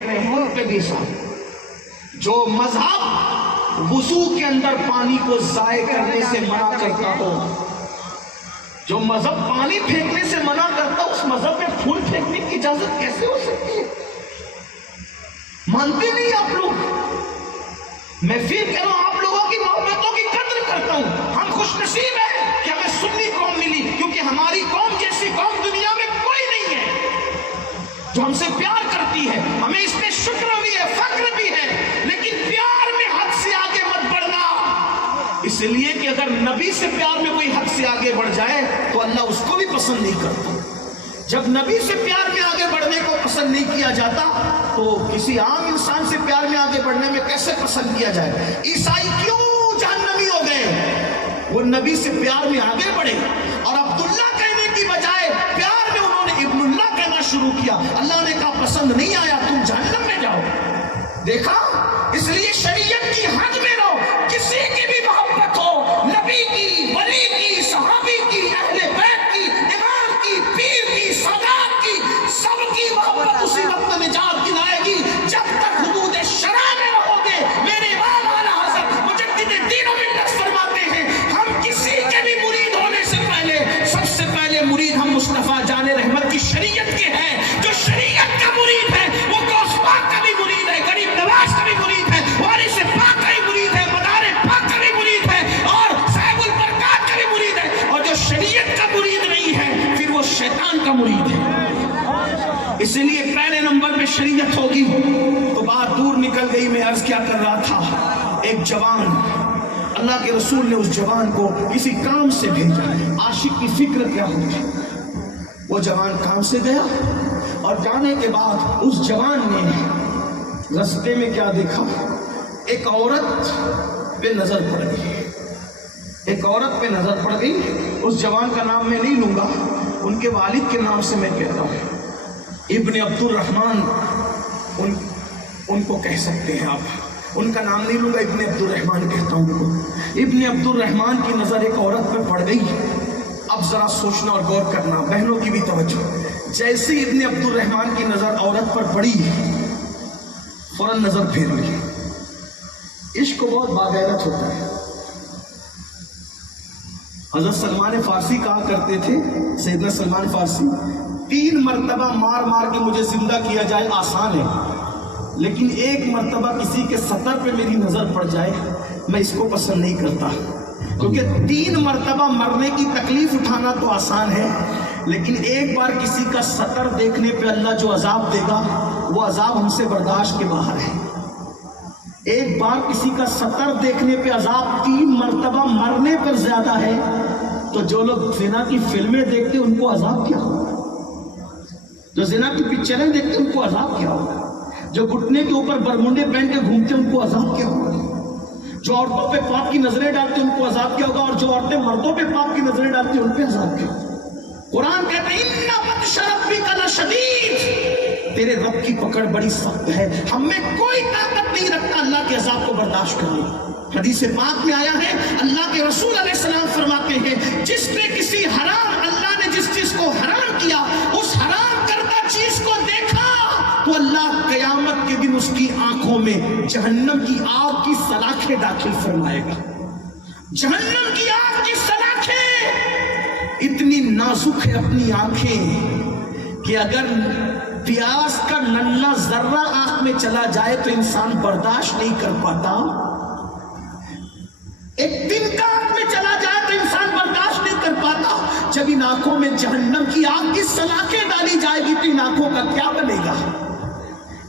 پہ بھی صاحب جو مذہب وضو کے اندر پانی کو ضائع کرنے سے منع کرتا ہو، جو مذہب پانی پھینکنے سے منع کرتا ہو، اس مذہب میں پھول پھینکنے کی اجازت کیسے ہو سکتی ہے؟ مانتے نہیں آپ لوگ؟ میں پھر کہہ رہا ہوں، آپ لوگوں کی محبتوں کی قدر کرتا ہوں۔ ہم خوش نصیب ہیں کہ ہمیں سنی قوم ملی، کیونکہ ہماری قوم جیسی قوم دنیا میں کوئی نہیں ہے جو ہم سے پیار کرتی ہے۔ ہمیں اس پہ شکر بھی ہے، فخر بھی ہے، لیکن پیار میں حد سے آگے مت بڑھنا، اس لیے کہ اگر نبی سے پیار میں کوئی حد سے آگے بڑھ جائے تو اللہ اس کو بھی پسند نہیں کرتا۔ جب نبی سے پیار میں آگے بڑھنے کو پسند نہیں کیا جاتا تو کسی عام انسان سے پیار میں آگے بڑھنے میں کیسے پسند کیا جائے؟ عیسائی کیوں جہنمی ہو گئے؟ وہ نبی سے پیار میں آگے بڑھے، اور عبداللہ کہنے کی بجائے پیار میں انہوں نے ابن اللہ کہنا شروع کیا۔ اللہ نے کہا پسند نہیں آیا، تم جہنم میں جاؤ۔ دیکھا؟ اس لیے شریعت کی حد میں رہو، کسی کی بھی محبت ہو، نبی کی، ولی کی، صحابی کی، اہل بیت کی، امام کی، پیر کی، سادات کی، سب کی محبت اسی وقت نجات دلائے گی جب تک حدود شرع میں رہو گے۔ میرے امام اعلیٰ حضرت مجدد دین و ملت فرماتے ہیں، ہم کسی کے بھی مرید ہونے سے پہلے سب سے پہلے مرید ہم مصطفیٰ جان رحمت کی شریعت کے ہیں۔ جو شریعت کا مرید ہے وہ غوث پاک کا بھی مرید ہے، غریب نواز کا بھی مرید ہے، وارث پاک کا بھی مرید ہے، مدار پاک کا بھی مرید ہے، اور صاحب البرکات کا بھی مرید ہے۔ اور جو شریعت کا مرید نہیں ہے پھر وہ شیطان کا مرید ہے۔ اسی لیے پہلے نمبر پہ شریعت ہوگی تو بات دور نکل گئی۔ میں عرض کیا کر رہا تھا، ایک جوان، اللہ کے رسول نے اس جوان کو کسی کام سے بھیجا۔ عاشق کی فکر کیا ہوتی؟ وہ جوان کام سے گیا اور جانے کے بعد اس جوان نے رستے میں کیا دیکھا؟ ایک عورت پہ نظر پڑ گئی، ایک عورت پہ نظر پڑ گئی۔ اس جوان کا نام میں نہیں لوں گا، ان کے والد کے نام سے میں کہتا ہوں، ابن عبد الرحمن ان کو کہہ سکتے ہیں آپ، ان کا نام نہیں لوں گا، ابن عبد الرحمن کہتا ہوں ان کو۔ ابن عبد الرحمن کی نظر ایک عورت پہ پڑ گئی۔ اب ذرا سوچنا اور غور کرنا، بہنوں کی بھی توجہ۔ جیسے ابن عبد الرحمن کی نظر عورت پر پڑی، فوراً نظر پھیر لی۔ عشق بہت باغیرت ہوتا ہے۔ حضرت سلمان فارسی کہا کرتے تھے، سیدنا سلمان فارسی، 3 مرتبہ مار مار کے مجھے زندہ کیا جائے آسان ہے، لیکن 1 مرتبہ کسی کے سطر پہ میری نظر پڑ جائے میں اس کو پسند نہیں کرتا، کیونکہ 3 مرتبہ مرنے کی تکلیف اٹھانا تو آسان ہے، لیکن ایک بار کسی کا سطر دیکھنے پہ اللہ جو عذاب دے گا وہ عذاب ہم سے برداشت کے باہر ہے۔ ایک بار کسی کا سطر دیکھنے پہ عذاب 3 مرتبہ مرنے پر زیادہ ہے، تو جو لوگ زنا کی فلمیں دیکھتے ان کو عذاب کیا ہوگا؟ جو زنا کی پکچریں دیکھتے ان کو عذاب کیا ہوگا؟ جو گھٹنے کے اوپر برمنڈے پہن کے گھومتے ان کو عذاب کیا ہوگا؟ جو عورتوں پہ پاپ کی نظریں ڈالتے ان کو عذاب کیا ہوگا؟ اور جو عورتیں مردوں پہ پاپ کی نظریں ڈالتی ان پہ عذاب کیا ہوگا؟ قرآن کہتا ہے اِنَّ بَطْشَ رَبِّكَ لَشَدِيدٌ، تیرے رب کی پکڑ بڑی سخت ہے۔ ہم میں کوئی طاقت نہیں رکھتا اللہ کے عذاب کو برداشت کرنے۔ حدیث پاک میں آیا ہے، اللہ کے رسول علیہ السلام فرماتے ہیں، جس نے کسی حرام، اللہ نے جس چیز کو حرام کیا، اس حرام کردہ چیز کو دیکھا تو اللہ قیامت کے دن اس کی آنکھوں میں جہنم کی آگ کی سلاخیں داخل فرمائے گا۔ جہنم کی آگ کی سلاخیں اتنی نازک ہے اپنی آنکھیں کہ اگر پیاس کا ننھا ذرہ آنکھ میں چلا جائے تو انسان برداشت نہیں کر پاتا، ایک دن کا آنکھ میں چلا جائے تو انسان برداشت نہیں کر پاتا۔ جب ان آنکھوں میں جہنم کی آگ کی سلاخیں ڈالی جائے گی تو ان آنکھوں کا کیا بنے گا؟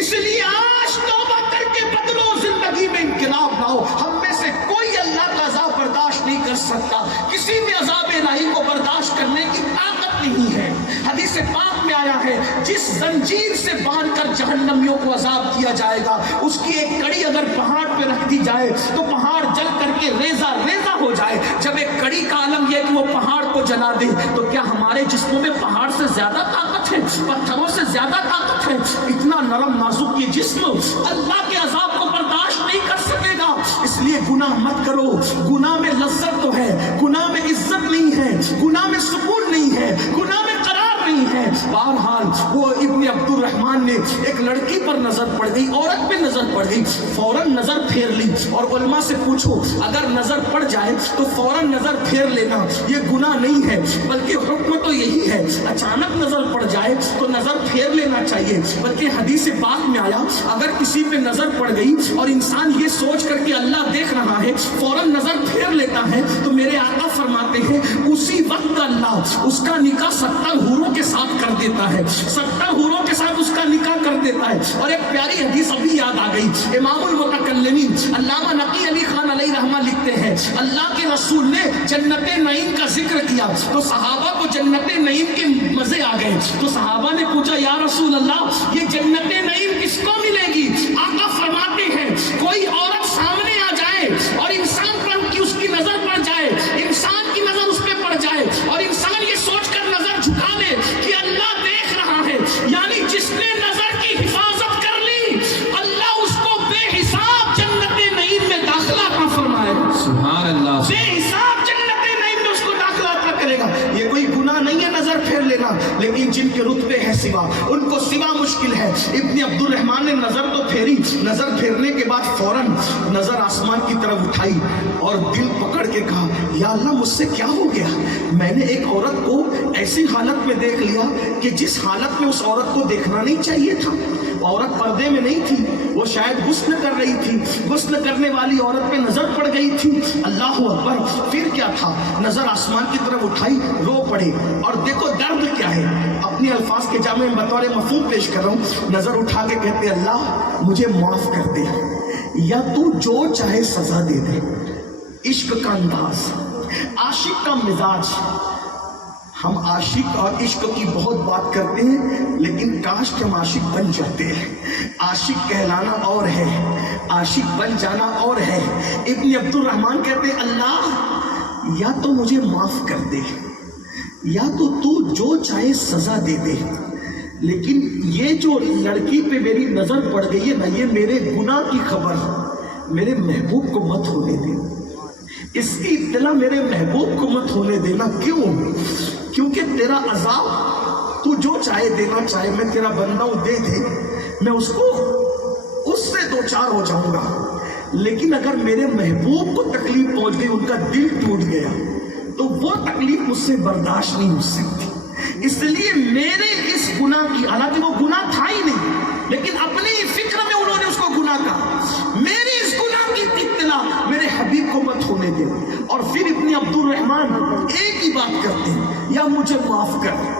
اس لیے آج توبہ کر کے بدلو، زندگی میں انقلاب لاؤ۔ ہم میں سے کوئی اللہ کا عذاب برداشت نہیں کر سکتا، کسی بھی عذاب الہی کو برداشت کرنے کی طاقت نہیں ہے۔ حدیث پاک میں آیا ہے، جس زنجیر سے باندھ کر جہنمیوں کو عذاب کیا جائے گا، اس کی ایک کڑی اگر پہاڑ پہ رکھ دی جائے تو پہاڑ جل کر کے ریزہ ریزہ ہو جائے۔ جب ایک کڑی کا عالم یہ کہ وہ پہاڑ کو جلا دے، تو کیا ہمارے جسموں میں پہاڑ سے زیادہ طاقت ہے؟ پتھروں سے زیادہ طاقت ہے؟ اتنا نرم نازک یہ جسم اللہ کے عذاب کو برداشت نہیں کر سکے گا۔ اس لیے گناہ مت کرو، گناہ میں لذت تو ہے، گناہ میں عزت نہیں ہے، گناہ میں سکون نہیں ہے، گناہ میں قرار نہیں نہیں ہے. بہرحال وہ ابن عبد الرحمن نے ایک لڑکی پر نظر پڑ گئی, عورت پہ نظر پڑ گئی, فوراً نظر پھیر لی. اور علماء سے پوچھو, اگر نظر پڑ جائے تو فوراً نظر پھیر لینا یہ گناہ نہیں ہے, بلکہ حکم تو یہی ہے. اچانک نظر پڑ جائے تو نظر پھیر لینا چاہیے, بلکہ حدیث پاک میں آیا اگر کسی پہ نظر پڑ گئی اور انسان یہ سوچ کر کے اللہ دیکھ رہا ہے فوراً نظر پھیر لیتا ہے, تو میرے آقا فرماتے ہیں اسی وقت اللہ اس کا نکاح 70 حوروں کے ساتھ کر دیتا ہے, 70 حوروں کے ساتھ اس کا نکاح کر دیتا ہے. اور ایک پیاری حدیث ابھی یاد آ گئی, امام المتکلمین علامہ نقی علی خان علیہ رحمہ لکھتے ہیں اللہ کے رسول نے جنت نعیم کا ذکر کیا تو صحابہ کو جنت نعیم کے مزے آ گئے. تو صحابہ نے پوچھا یا رسول اللہ یہ جنت نعیم کس کو ملے گی؟ آقا فرماتے ہیں کوئی عورت سامنے آ جائے اور انسان پر اس کی نظر پڑ جائے, انسان کی نظر اس پہ پڑ جائے اور انسان یہ سوچ کر نظر جھکا لے کہ اللہ دیکھ رہا ہے, یعنی جس نے نظر کی حفاظت کر لی اللہ اس کو بے حساب جنت نعیم میں داخلہ عطا فرمائے گا. سبحان اللہ. بے حساب جنت نعیم میں اس کو داخلہ عطا کرے گا. یہ کوئی گناہ نہیں ہے نظر پھیر لینا, لیکن جن کے رتبے ہیں سوا ان کو سوا مشکل ہے. ابن عبد الرحمن نے نظر تو پھیری, نظر پھیرنے کے بعد فوراً نظر آسمان کی طرف اٹھائی اور دل پکڑ کے کہا یا اللہ مجھ سے کیا ہو گیا, میں نے ایک عورت کو ایسی حالت میں دیکھ لیا کہ جس حالت میں اس عورت کو دیکھنا نہیں چاہیے تھا. عورت پردے میں نہیں تھی, وہ شاید غسل کر رہی تھی, غسل کرنے والی عورت پہ نظر پڑ گئی تھی. اللہ اکبر. پھر کیا تھا, نظر آسمان کی طرف اٹھائی, رو پڑے. اور دیکھو درد کیا ہے, اپنے الفاظ کے جامع میں بطور مفہوم پیش کر رہا ہوں. نظر اٹھا کے کہتے اللہ مجھے معاف کر دے, یا تو جو چاہے سزا دے دے. عشق کا انداز, عاشق کا مزاج. ہم عاشق اور عشق کی بہت بات کرتے ہیں لیکن کاش کہ ہم عاشق بن جاتے ہیں. عاشق کہلانا اور ہے, عاشق بن جانا اور ہے. ابن عبد الرحمن کہتے ہیں اللہ یا تو مجھے معاف کر دے یا تو جو چاہے سزا دے دے, لیکن یہ جو لڑکی پہ میری نظر پڑ گئی ہے نا, یہ میرے گناہ کی خبر میرے محبوب کو مت ہونے دے. اس کی اطلاع میرے محبوب کو مت ہونے دینا. کیوں؟ کیونکہ تیرا عذاب تو جو چاہے دینا چاہے, میں تیرا بندہ ہوں, دے دے, میں اس سے دو چار ہو جاؤں گا. لیکن اگر میرے محبوب کو تکلیف پہنچ گئی, ان کا دل ٹوٹ گیا, تو وہ تکلیف مجھ سے برداشت نہیں ہو سکتی. اس لیے میرے اس گناہ کی, حالانکہ وہ گناہ تھا ہی نہیں لیکن اپنی فکر میں انہوں نے اس کو گناہ کہا, میری اس گناہ کی اطلاع میرے حبیب کو مت ہونے دے. اور پھر ابن عبد الرحمن ایک ہی بات کرتے ہیں, یا مجھے معاف کر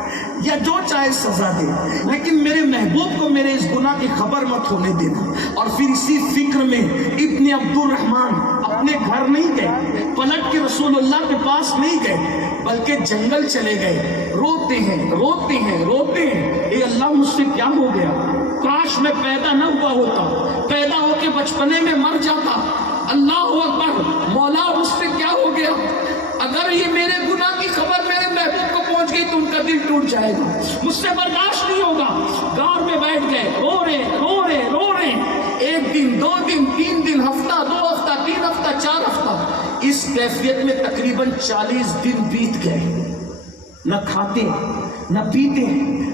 یا جو چاہے سزا دے, لیکن میرے محبوب کو میرے اس گناہ کی خبر مت ہونے دینا. اور پھر اسی فکر میں ابن عبد الرحمن اپنے گھر نہیں گئے, پلٹ کے رسول اللہ کے پاس نہیں گئے, بلکہ جنگل چلے گئے. روتے ہیں روتے ہیں روتے ہیں, اے اللہ مجھ سے کیا ہو گیا, کاش میں پیدا نہ ہوا ہوتا, پیدا ہو کے بچپنے میں مر جاتا. اللہ اکبر. مولا مجھ سے کیا ہو گیا, اگر یہ میرے گناہ کی خبر میرے محبوب کو پہنچ گئی تو ان کا دل ٹوٹ جائے گا, مجھ سے برداشت نہیں ہوگا. غار میں بیٹھ گئے, رو رہے. ایک دن, 2 دن, 3 دن, ہفتہ, 2 ہفتہ, 3 ہفتہ, 4 ہفتہ, اس کیفیت میں تقریباً 40 دن بیت گئے. نہ کھاتے نہ پیتے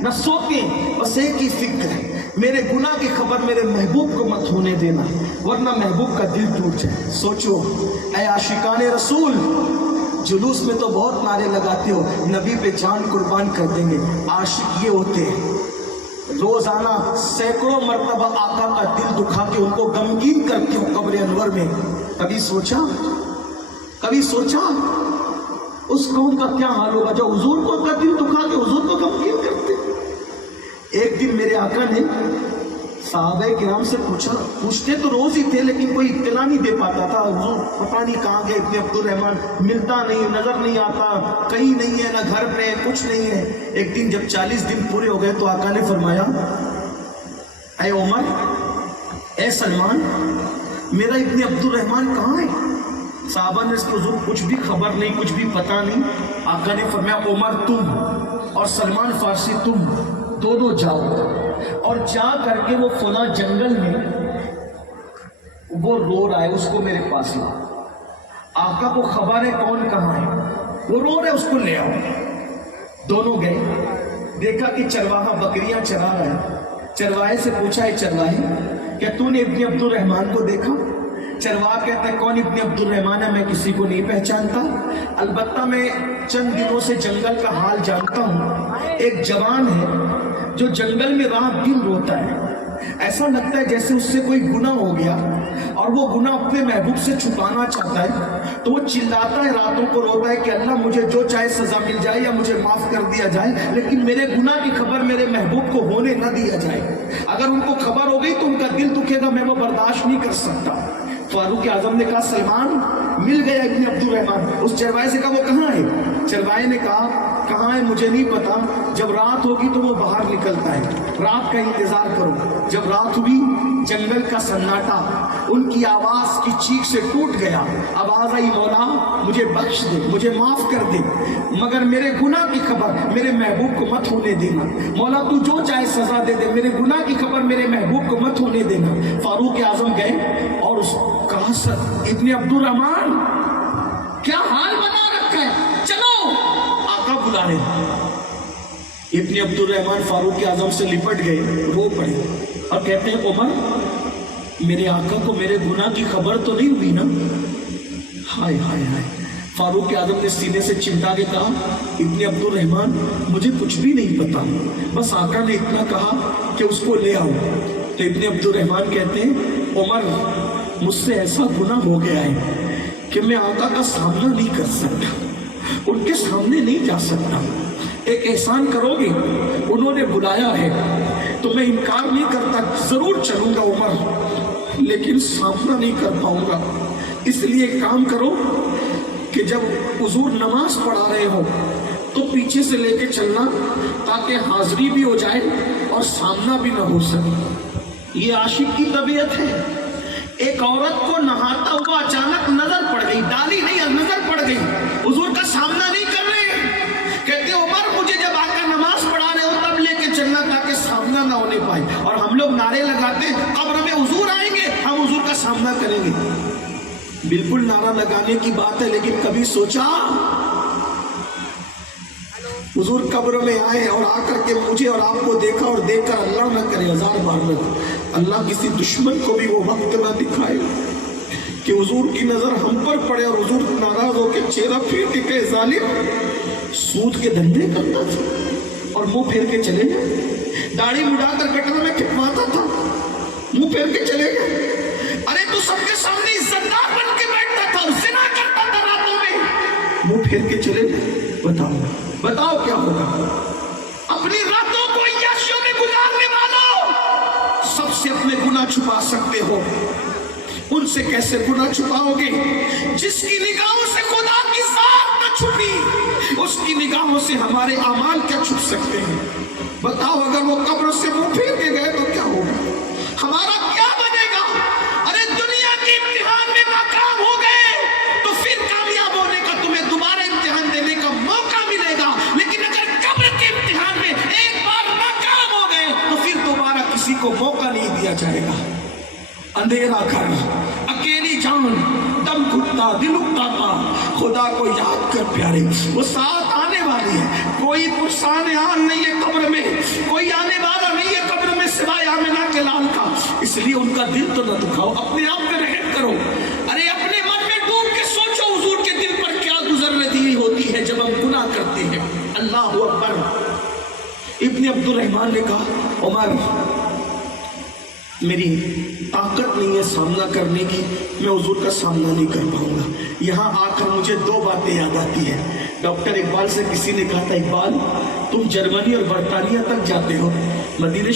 نہ سوتے, بس ایک ہی فکر ہے, میرے گناہ کی خبر میرے محبوب کو مت ہونے دینا ورنہ محبوب کا دل ٹوٹ جائے. سوچو اے عاشقان رسول, جلوس میں تو بہت نعرے لگاتے ہو, نبی پہ جان قربان کر دیں گے. عاشق یہ ہوتے ہیں روزانہ سینکڑوں مرتبہ آقا کا دل دکھا کے ان کو غمگین کرتے ہو قبر انور میں. کبھی سوچا اس قوم کا کیا حال ہوگا جو حضور کو کا دل دکھا کے حضور کو غمگین کرتے. ایک دن میرے آقا نے صحابہ کرام سے پوچھتے تو روز ہی تھے لیکن کوئی اطلاع نہیں دے پاتا تھا, حضور پتہ نہیں کہاں گئے ابن عبد الرحمن, ملتا نہیں, نظر نہیں آتا, کہیں نہیں ہے, نہ گھر پہ کچھ نہیں ہے. ایک دن جب 40 دن پورے ہو گئے تو آقا نے فرمایا اے عمر, اے سلمان, میرا ابن عبد الرحمن کہاں ہے؟ صحابہ نے اس کو حضور کچھ بھی خبر نہیں, کچھ بھی پتہ نہیں. آقا نے فرمایا عمر تم اور سلمان فارسی تم دونوں جاؤ اور جا کر کے وہ فلاں جنگل میں وہ رو رہا ہے, اس کو میرے پاس لاؤ. آقا کو خبر ہے کون کہاں ہے, وہ رو رہا ہے, اس کو لے آؤ. دونوں گئے, دیکھا کہ چرواہا بکریاں چرا رہا ہے. چرواہے سے پوچھا ہے چرواہے کیا تو نے ابن عبد الرحمن کو دیکھا؟ چرواہا کہتا ہے کون ابن عبد الرحمن ہے، میں کسی کو نہیں پہچانتا، البتہ میں چند دنوں سے جنگل کا حال جانتا ہوں. ایک جوان ہے جو جنگل میں رات دن روتا ہے، ایسا لگتا ہے جیسے اس سے کوئی گناہ ہو گیا اور وہ گناہ اپنے محبوب سے چھپانا چاہتا ہے، تو وہ چلاتا ہے، راتوں کو روتا ہے کہ اللہ مجھے جو چاہے سزا مل جائے یا مجھے معاف کر دیا جائے، لیکن میرے گناہ کی خبر میرے محبوب کو ہونے نہ دیا جائے. اگر ان کو خبر ہو گئی تو ان کا دل دکھے گا، میں وہ برداشت نہیں کر سکتا. فاروق اعظم نے کہا سلمان مل گیا ابن عبد الرحمن. اس چرواہے سے کہا وہ کہاں ہے؟ چرواہے نے کہا کہاں ہے مجھے نہیں پتا، جب رات ہوگی تو وہ باہر نکلتا ہے، رات کا انتظار کرو. جب رات ہوئی جنگل کا سناٹا ان کی آواز کی چیخ سے ٹوٹ گیا. آواز آئی مولا مجھے بخش دے، مجھے معاف کر دے، مگر میرے گناہ کی خبر میرے محبوب کو مت ہونے دینا. مولا تو جو چاہے سزا دے دے، میرے گناہ کی خبر میرے محبوب کو مت ہونے دینا. فاروق اعظم گئے اور اس کہا سر ابن عبد الرحمن کیا حال بنا رکھا ہے، چلو آقا بلا رہے. ابن عبد الرحمن فاروق اعظم سے لپٹ گئے، رو پڑے اور کہتے ہیں عمر میرے آقا کو میرے گناہ کی خبر تو نہیں ہوئی نا؟ ہائے ہائے ہائے. فاروق اعظم نے سینے سے چمٹا کے کہا ابن عبد الرحمن مجھے کچھ بھی نہیں پتا، بس آقا نے اتنا کہا کہ اس کو لے آؤ. تو ابن عبد الرحمن کہتے ہیں عمر مجھ سے ایسا گناہ ہو گیا ہے کہ میں آقا کا سامنا نہیں کر سکتا، ان کے سامنے نہیں جا سکتا. ایک احسان کرو گے، انہوں نے بلایا ہے تو میں انکار نہیں کرتا، ضرور چلوں گا عمر، لیکن سامنا نہیں کر پاؤں گا. اس لیے ایک کام کرو کہ جب حضور نماز پڑھا رہے ہو تو پیچھے سے لے کے چلنا تاکہ حاضری بھی ہو جائے اور سامنا بھی نہ ہو سکے. یہ عاشق کی طبیعت ہے. ایک عورت کو نہاتا ہوا اچانک نظر پڑ گئی، ڈالی نہیں نظر پڑ گئی، حضور کا سامنا نہیں کر رہے، کہتے عمر مجھے جب آ کر نماز پڑھا رہے ہو تب لے کے چلنا تاکہ سامنا نہ ہونے پائے. اور ہم لوگ نعرے لگاتے قبر میں حضور آئیں گے ہم حضور کا سامنا کریں گے. بالکل نعرہ لگانے کی بات ہے، لیکن کبھی سوچا حضور قبر میں آئے اور آ کر کے مجھے اور آپ کو دیکھا اور دیکھ کر اللہ نہ کرے، ہزار بار نہ اللہ کسی دشمن کو بھی وہ وقت نہ دکھائے کہ حضور کی نظر ہم پر پڑے اور حضور ناراض ہو کے چہرہ پھیر کے کہے ظالم سود کے دھندے کرتا تھا اور منہ پھیر کے چلے گئے، داڑھی مڈا کر گٹر میں کھپواتا تھا، منہ پھیر کے چلے گئے. ارے تو سب کے سامنے عزتدار بن کے بیٹھتا تھا، زنا کرتا تھا راتوں میں، منہ پھیر کے چلے گئے. بتاؤ کیا ہوگا؟ اپنی راتوں کو عیاشیوں میں گزارنے والوں سب سے اپنے گناہ چھپا سکتے ہو، ان سے کیسے گناہ چھپاؤ گے؟ جس کی نگاہوں سے خدا کی ذات نہ چھپی اس کی نگاہوں سے ہمارے اعمال کیا چھپ سکتے ہیں؟ بتاؤ اگر وہ قبر سے منہ پھیر کے گئے تو کیا ہوگا؟ ہمارا کیا بنے گا؟ ارے دنیا کے امتحان میں ناکام ہو گئے تو پھر کامیاب ہونے کا تمہیں دوبارہ امتحان دینے کا موقع ملے گا، لیکن اگر قبر کے امتحان میں ایک بار ناکام ہو گئے تو پھر دوبارہ کسی کو موقع نہیں دیا جائے گا. اندھیرا گھر، اکیلی جان، دم گھٹتا، دل اکتاتا، خدا کو یاد کر پیارے، وہ ساتھ آنے والی ہے. کوئی پرسان آن نہیں ہے قبر میں، کوئی آنے والا نہیں ہے قبر میں سوائے آمنہ کے لال کا. اس لیے ان کا دل تو نہ دکھاؤ، اپنے آپ پہ رحم کرو. ارے اپنے من میں ڈوب کے سوچو حضور کے دل پر کیا گزر رہی ہوتی ہے جب ہم گناہ کرتے ہیں. اللہ اکبر. ابن عبد الرحمن نے کہا عمر میری طاقت نہیں ہے سامنا کرنے کی، میں حضور کا سامنا نہیں کر پاؤں گا. یہاں آ کر مجھے دو باتیں یاد آتی ہیں. ڈاکٹر اقبال سے کسی نے کہا تھا اقبال تم جرمنی اور برطانیہ تک جاتے ہو، مدینہ